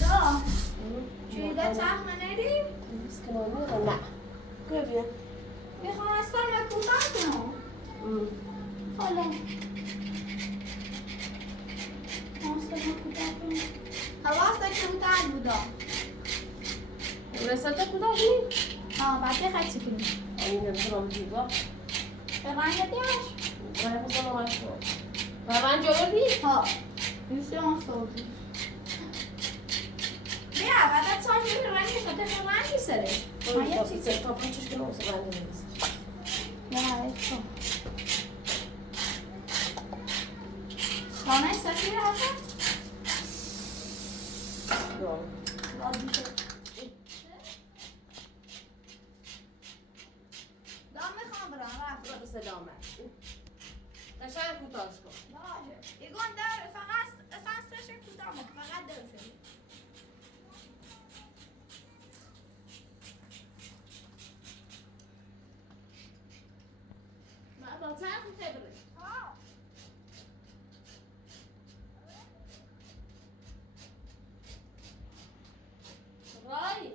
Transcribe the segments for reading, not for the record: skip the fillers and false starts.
دا چی دا چرخ نری؟ اسکنانه نه ببین میخوام اصلا مکوتن کنم حالا اصلا مکوتن کنم حواستا کمتر بودا رسالت کدام کنی؟ بچه خیلی کنیم این نمیتونم دیگه به رنگ دیش؟ من بزنم اشتو و من جلو دی؟ ها بیسی آن سوزی بیا بعد ساجی به رنگش شده به رنگی سره من یه چیزی تا پنچش کنم واسه رنگ نمیزش نه ایسا دانه سفیر هست؟ راضی شد دام میخوام برم رفت برو صدامه قشنگ کوتاش کن باشه ایگون در فقط اساس سش کوتاه فقط در شد من با چرخ تبرش رای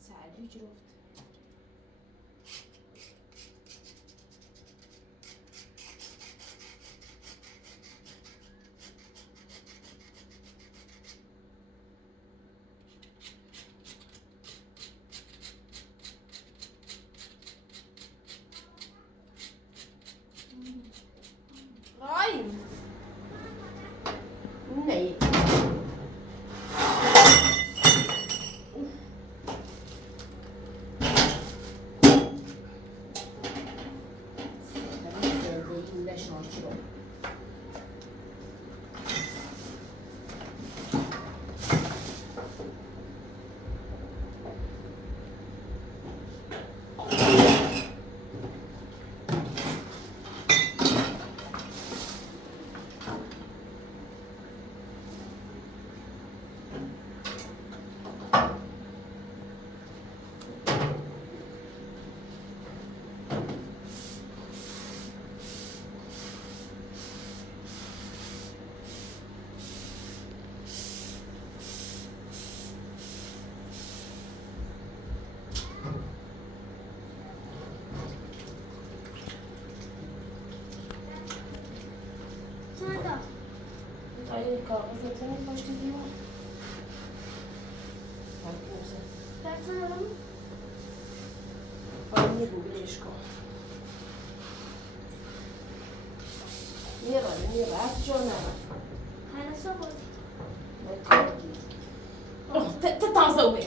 سعدی جرفت رای نه این کاغذ میتونی پشت دیوار پایین بویش کن میره از جا نرم هنسا بود تازه اومه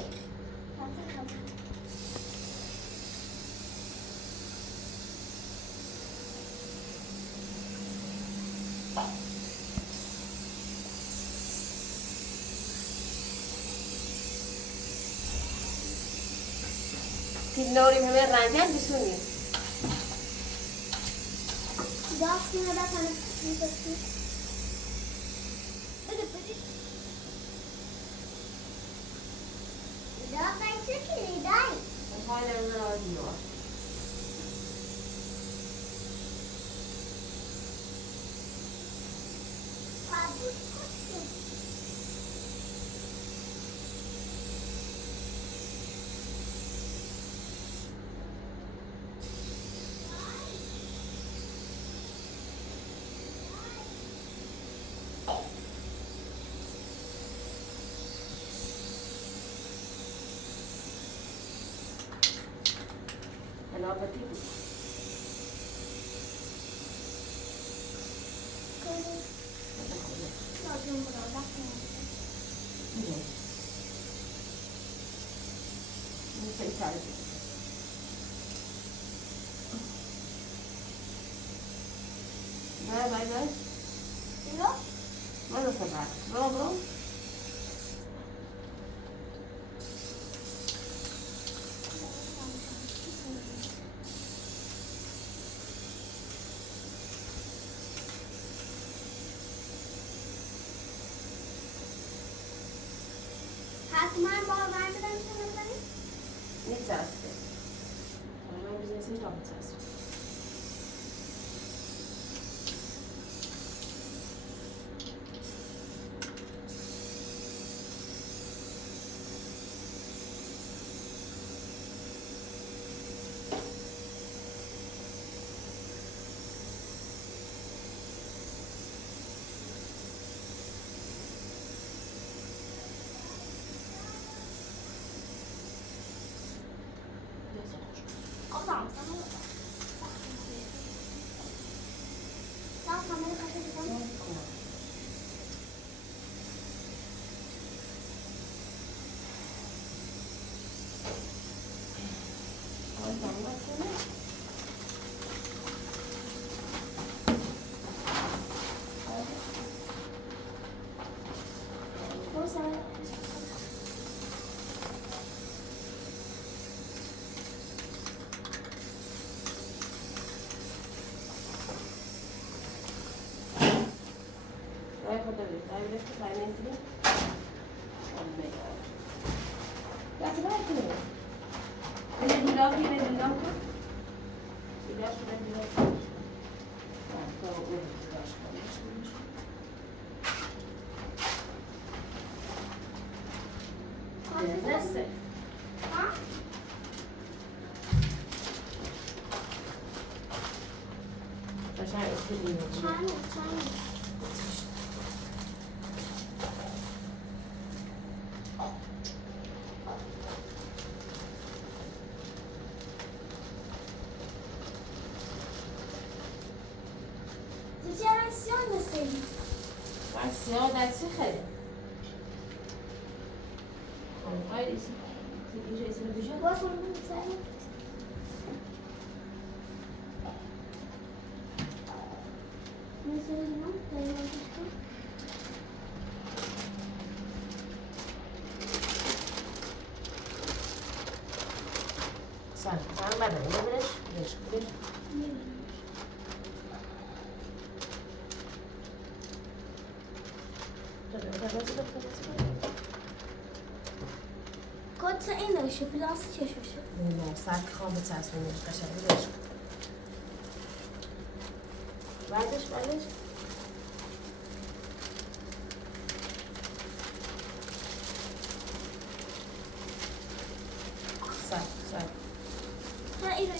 نوریم همه رنگت بسونی دست نده کنه میتونی بده بده دست نایچه کنی دای های نمونه آدی نور پابوش کشتیم علافتی بود لازم برای دست میشه سرد نه بای بای اینا برو سبر برو حتما باور بدم چه بزنی؟ سیاه دستی خیلی آقای ایسی اینجا ایسی رو بیشن sen bana ne bilir? کت این نمیشه پلاستیکش بشه نه سرک خواب تصمیمش قشنگی بهش بعدش سر نه این رو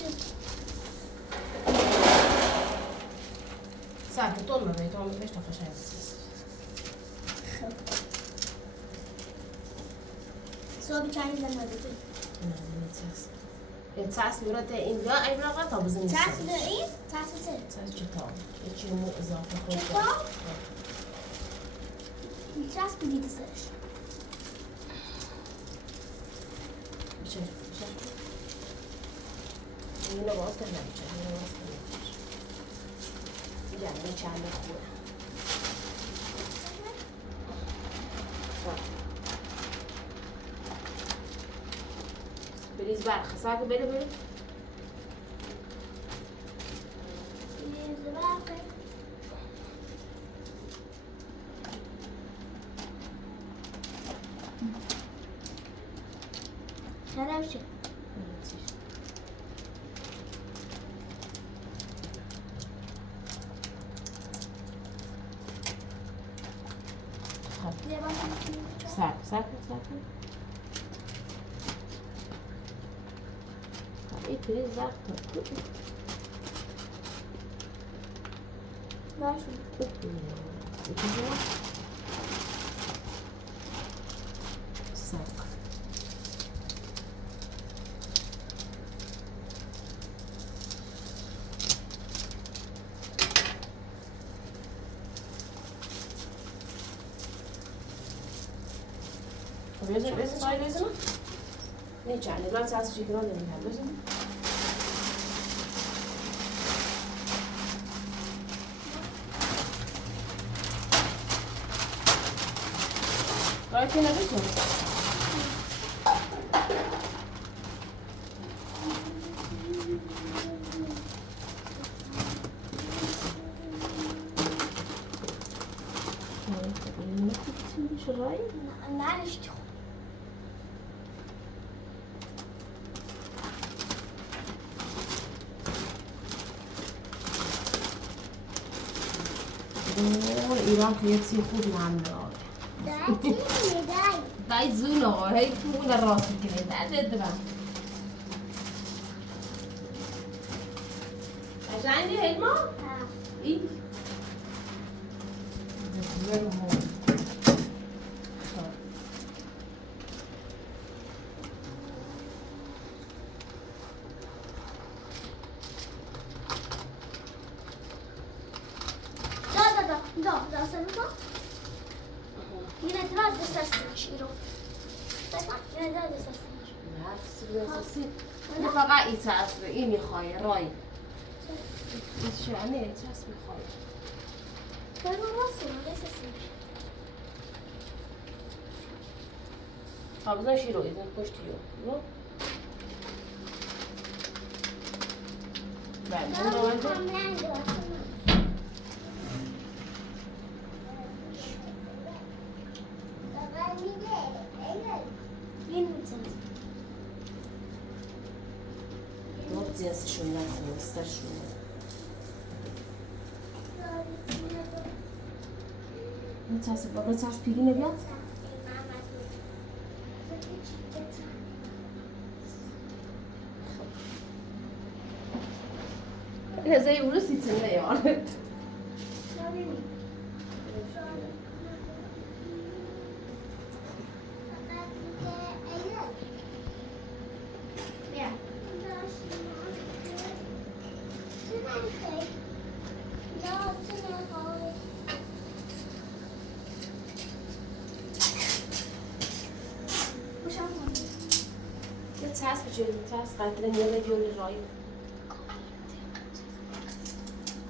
سرک دلمه بهش تا قشنگ بسیز صبح چند لما بگی تاس میرد اینجا این رقم تا بزنی تاس این؟ تاس سر تاس چطور؟ چی مو اضافه خود چطور؟ تاس بدید سرش بشه اینو باز کنم اینو باز کنم یعنی چند خوبه بریز برخ ساعت بره بریز برخ خراب شد ساعت بریز برخ باشون بزن نه چنده من ساعت چی کنم نمی‌کنم بزن رايحين نبيتهم شو الرأي؟ معلش ایران که یه سی خوب نمیده دای زونه هی تو در راست میکنه درد دارم قشنگی هلما این دراسة بكم yine biraz desersin şiiro. Bakın yine biraz desersin. نه سیبرسی نه فقط این چسبه این میخوای رای این شعنه این چسب میخوای Ben olmazsın desersin. حافظه شیرو ایدن پشتیو رو بعد Ben اون bu رو hamlen رو جنسشون نکنه سرشون این چسب بابا چسب پیری نبیاد زي ورثي تنيا يعني تاس بجيل تاس قاتلين يلا جول الراي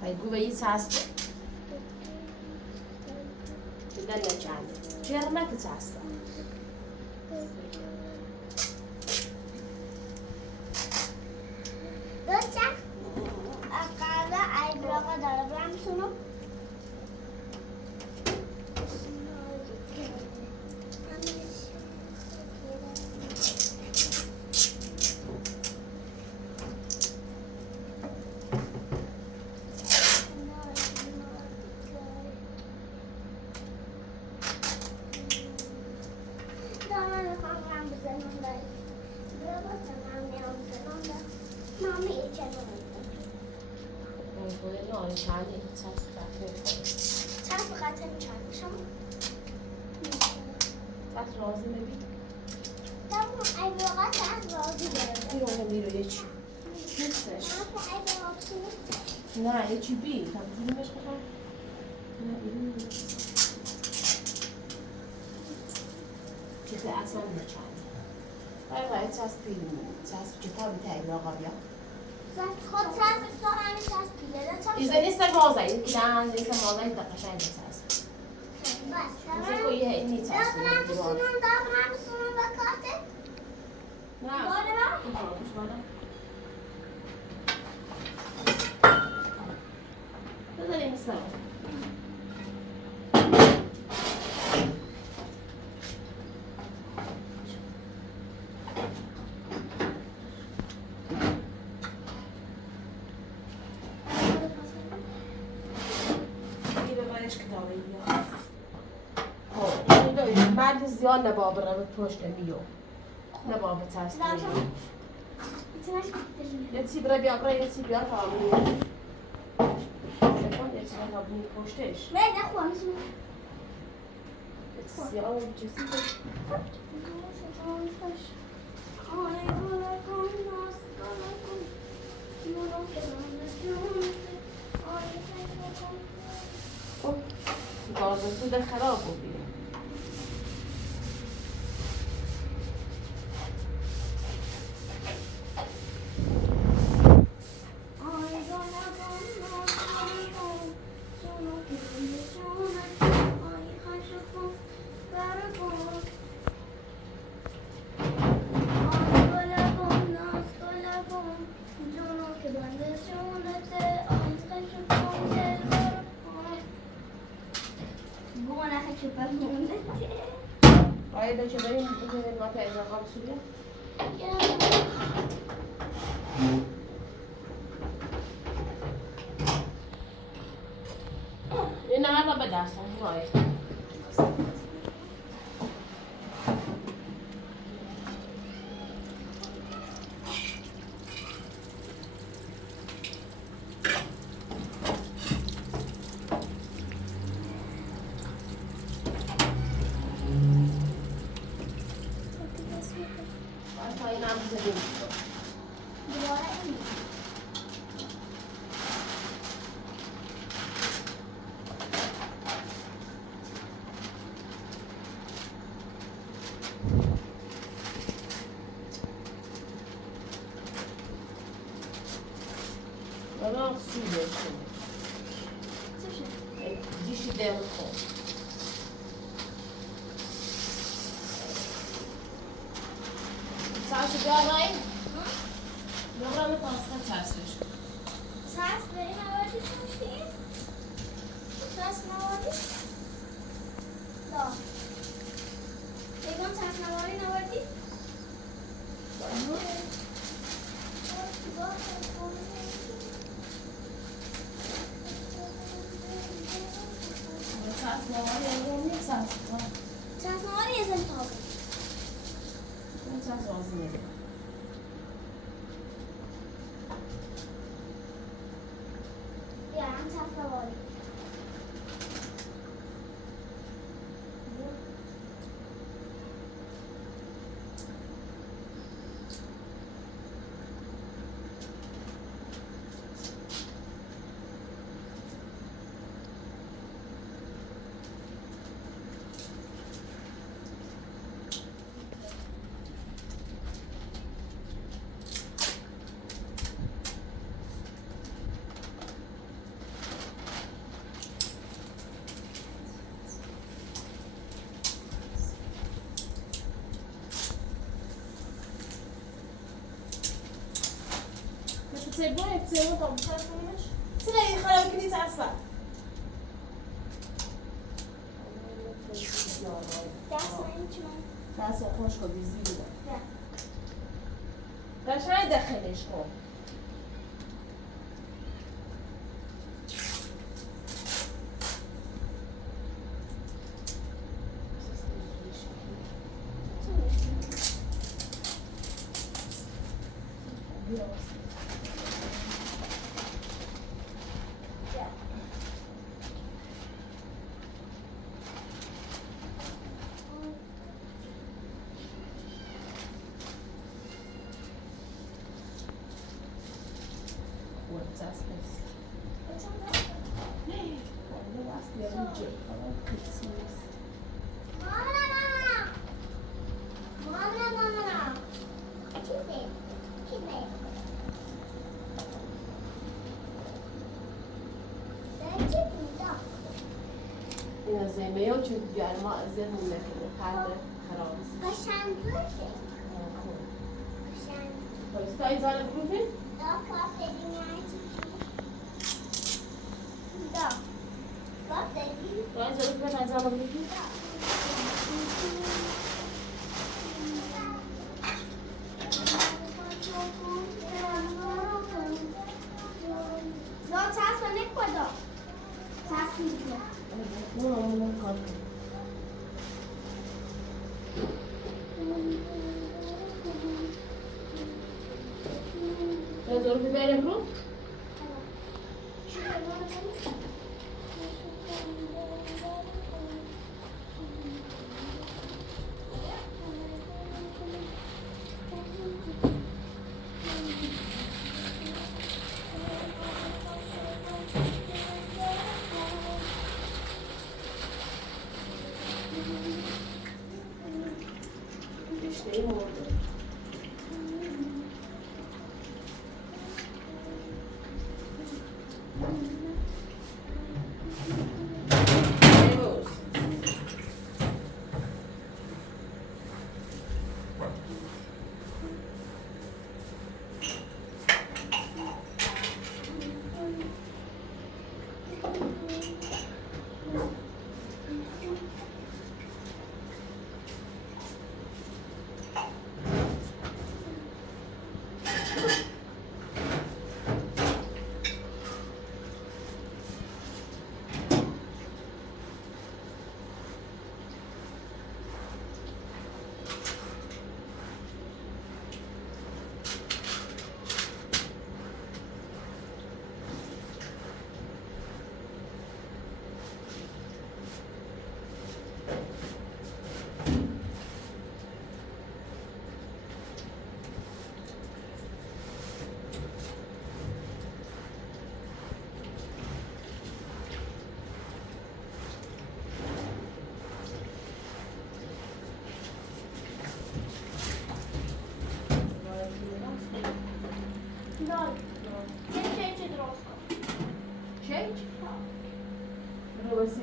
هاي قوي تاس لا جان جرنا تاس Dört akarda ay bloğa darablar mısın? نه چانی تاس قاتل Sen bu kadar çarpmış ama. تاس رازی نبی Tamam ay bloğa sen razı verin. این رو میرو یه چی نیستش Ama ay bloğa نه یه چی بی تبدیلش بخوام نه بیرون چیزی اصلا نچانی باید چسب کتاب تایید آقا بیا خود sen sonra aynı şans pilleri tam. إذا لسه موزة كده لسه موزة يدقشان تساس Bas. إذا كويه إني تساس Davran mısın bakarte? نعم Böyle var. مش ولا هذا اللي نسوي بعد زیاد نباب رو پشت میو نباب تست İçine çıkıp یه چی برای بیا برای یه چی بیا کاملی سپون یه چی کاملی پشتش Ve ne koymuşsun? یه چی سیاه و چیزی گازه تو ده خراب بودی باید چه بریم بگیریم ما تا ازاقا بسوریم این همه به دستم باید فراغ سوده شد. چه شد؟ دیشی دل خود. ساعت بیارایی؟ بیارم پاسخه چسبش. چسب بریم نوردی چوشیم؟ چسب نوردی؟ لا بگم چسب نوردی؟ چسب نواری انگار نیست چسب. چسب نوردی یه زن تازه چسب آزی نده. بیارم چسب نوردی تبغى تسوي طب تعرفونش؟ تلاقي خلاص كني تعصب. دست من چون تعصب خوش خودی زیبا. نه قشنگ داخلش کن. این از زمینه ها چون گرما از ذهن نکنه پرده خراب است. قشنگ باشه قشنگ پایستا زال بروفی؟ دا کافه دیگه دا کافه دیگه راز بروفی زال بروفی؟ دا چسب نکودا چسب میکنه اون کار راز بروفی بره برو؟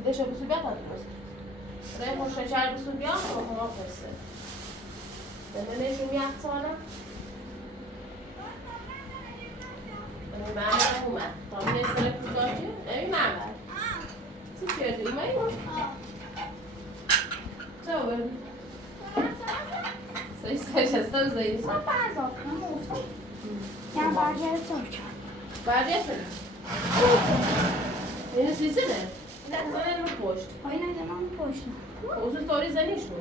deixa eu subir a tatuagem. Daí vou chatear para subir a roupa, você. Também deixa eu me atsona. Ini mama rumah. Tommy sering pergi. Mama. Sejak di mana? Coba. Saya estamos aí. Só faz, ó, na música. Tem a barriga de sorte. Barriga? Ele se né? Não no posto. Olha, ainda não no posto. Os stories é nisso.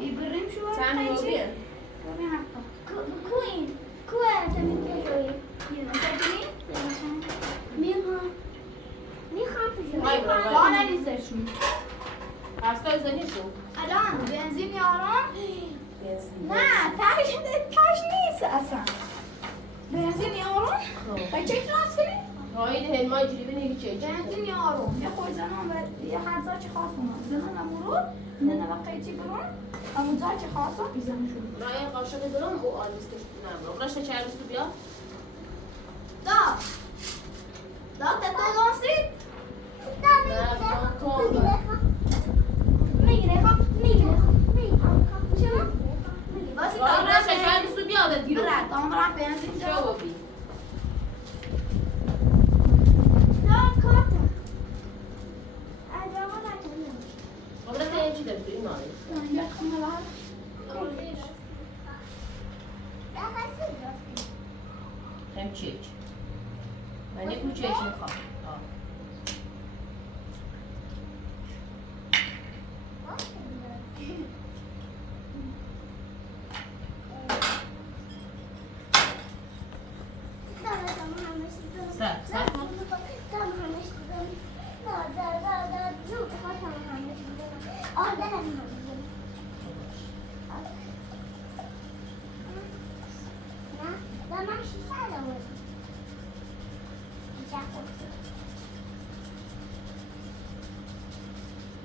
E بریم شو Sen mi oluyor? ببین حتی کوه تمیز جویی میخوام Vay be, vay. با نریزشون Hasta özeniyorsun. الان بنزین یارم Benzin. نه تاش نیست اصلا بنزین یارم باید چک راست کنیم Hayır, helma cilibi ne gidecek? بنزین یارم یه خوی زنان و یه حدزا چی خواستم زنان امورو نه نوقعی چی برون اموزا چی خواستم بیزنشون Raya kaşık edelim o alisteş ne var? Uğraşta çaylı su ya. دا تتولانسید میگیره خب چرا؟ باسی Uğraşta çaylı su ya da diyor. برد دام رفت بنزین Şey جا o bir. کارتم ادامه نکنیم Uğraşta yençi de su imali. یک خونه بر Hem çiç. Ben ne bu çiçeğini kap.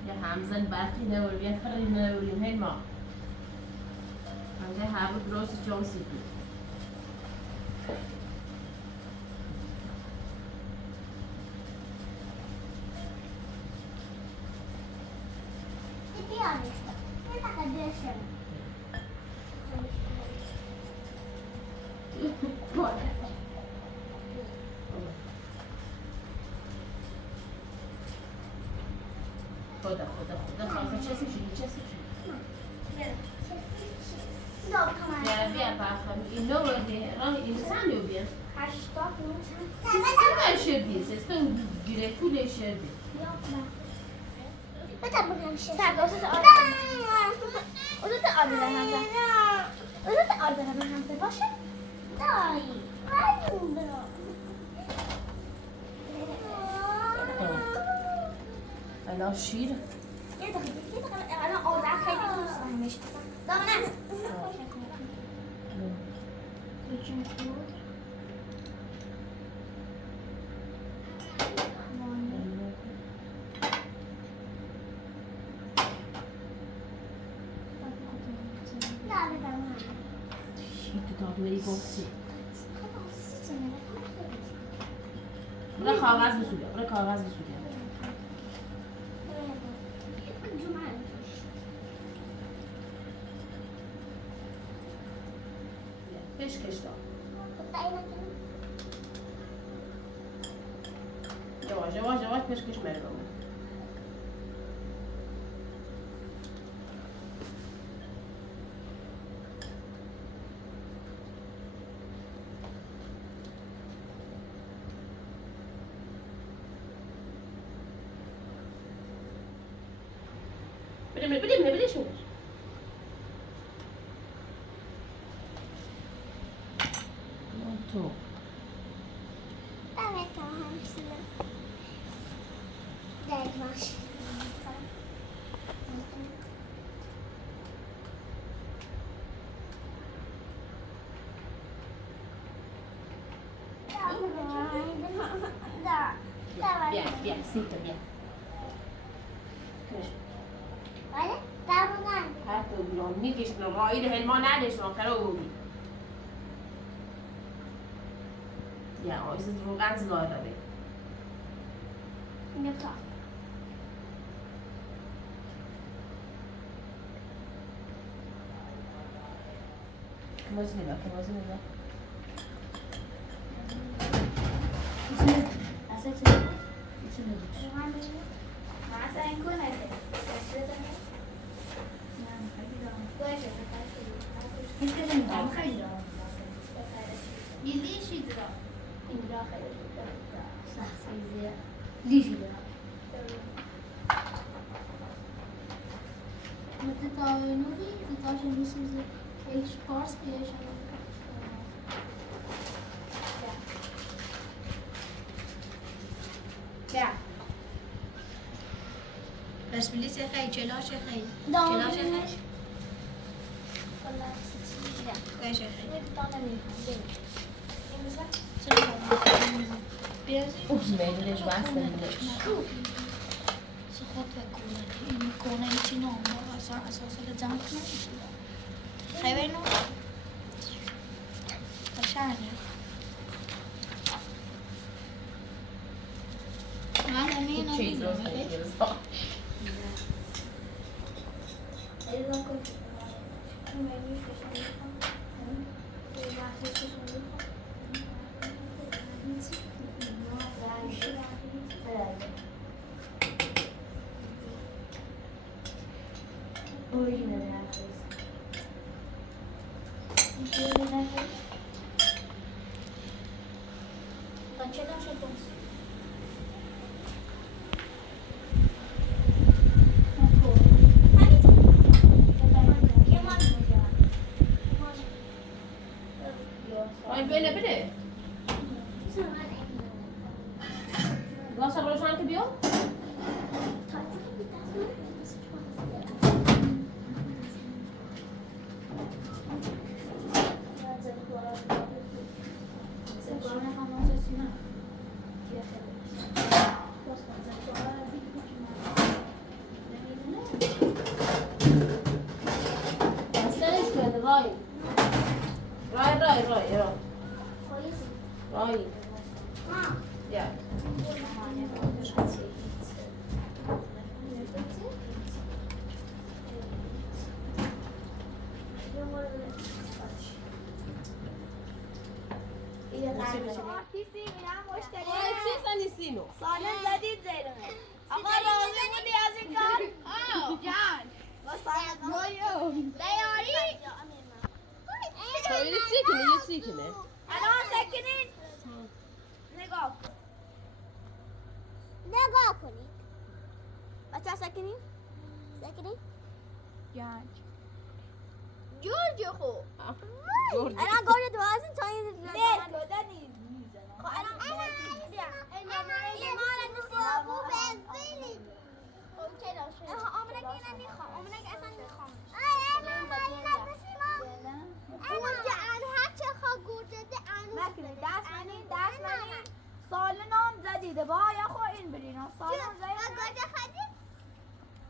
Ya Hamza'nın belki ne olur ya fırın ne olur helma. Hamza have a gross John City. خدا خواهد چه سیچی Ya bia bafam. E não é insan yok ya. Siz ben şerdi. Siz de direktule şerdi. Ela şiir. الان آدم خیلی دوست دارمش دامنه Şiir tutardı ve iboksi. Bırak kağız bir suya. Bırak kağız bir suya. Peşkeş de. Yavaş peşkeş merhaba. Bilim şimdi. Çok. Evet tamam şimdi. Dert var. Bien, senta, bien. Vale? Tamam. هات ولوني كيش الرائد هالما نعدش ما كانوا يا عايز روغان زلارة بي Yapar. وزني بقى وزني بقى. بس بلیس خیلی چلاش خیلی چلاش خیلی کاش خیلی اوپس میدونش بسته میدونش. سخوت بکنه این کنه هیچی نه اصلا اساسا جمع نمیشه خیلی نو قشنگه من همین چیز رو خیلی Ay böyle biri. Gasa روشن که بیاد. Right. Yeah. سالم زدید زیرمه آقا راضی بودی از این کار؟ جان Şöyle silkini, yüz silkini. الان سکنید نگاه کن نگاه کنید بچه سکنید سکنید جان جورج خوب Gördük. الان گوجه دوازن تا این نه کده نیست خب الان سال نام زدیده با یا خو این برینا سال نام زدیده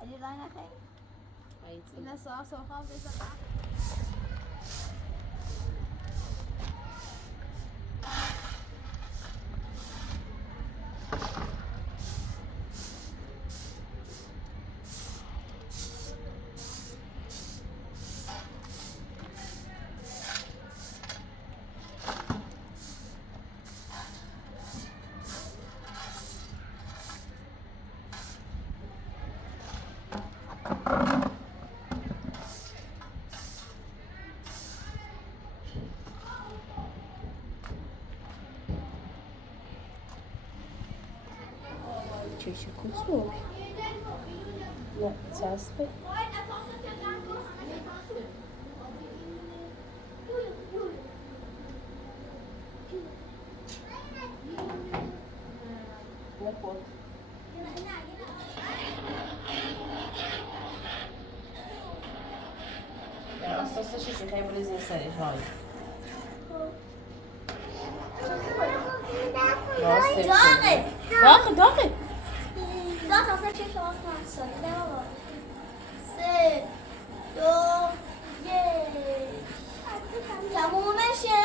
علی رای نخیر این ساس و خواب بزن Çeşit kutu. Ne? Çaspe. Ne pot? Ya aslında şişe kaybırız insan işi. داغ داغ داغ اصلا چه شما کنسل نه بابا 3 2 1 تموم شه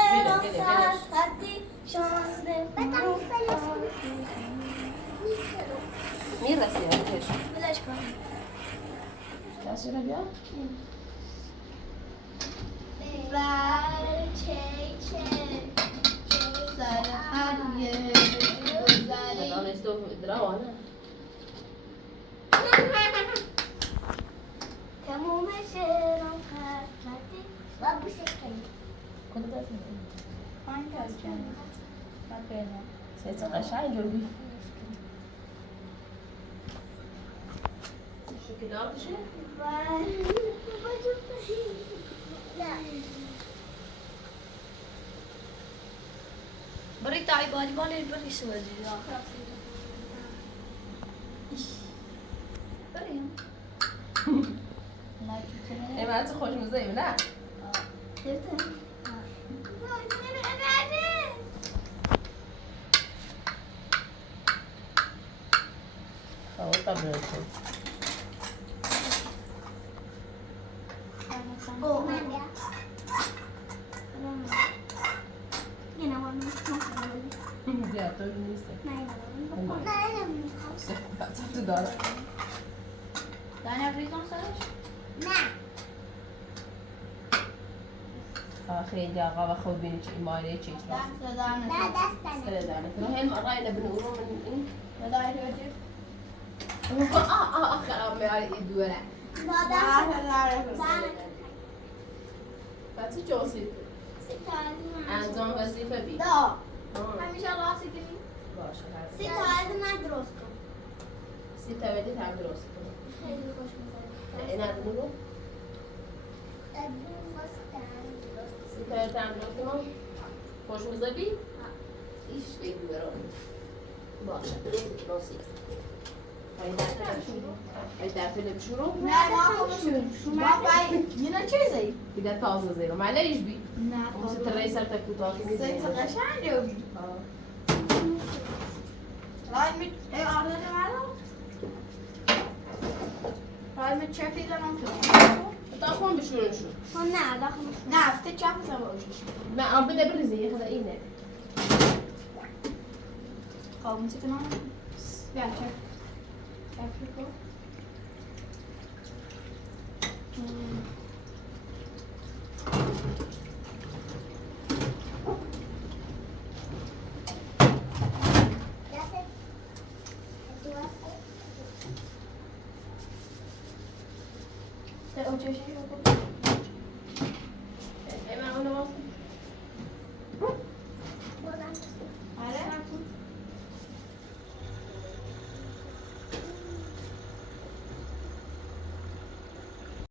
حدی شانزده میرسی ازش بلش کن دستش رو بیا نه سر قریه گذری الان استو دراوانه تموم شعرم خطی و بوسکن كنت دافن پنج از جنه نکنم سيت قشعر جربي شوكولاتة شو؟ بری تای باری بالی بری سوازی یا بریم ايه ما عادش خوش مزيف لا خلاص طبعاً دي طول نيسة تعرف دارا دانیا فریزون سرش خیلی آقا و خود بینی چی ایمانه چیش باز دست دانه سر دانه کنو هم رأي بنقوله من این نداری توجه خراب میاره این دوره بچه جوسی انجام وظیفه بی همیشه راستی کنی باشه هست درست سی تا بدی هم درست کنه خیلی خوش می‌کنه. این هم بگو سی تا بدی هم درست کنه خوش مزبی ایش بگو برام باشه درستی ای درفیل بشورو نه ما یه چیزی بیده تازه زیرو معلیش بی نه اون ست رئیس تا کوتاه کنی سیت قشنگه بی رای می ای آرده مرا رای می چفی دارم تو تا خون بشورن شو نه داخل نه افته چپ سواشش نه آب بده بریزی یه خدا اینه قابون چی کنم بیا چپ چپ کو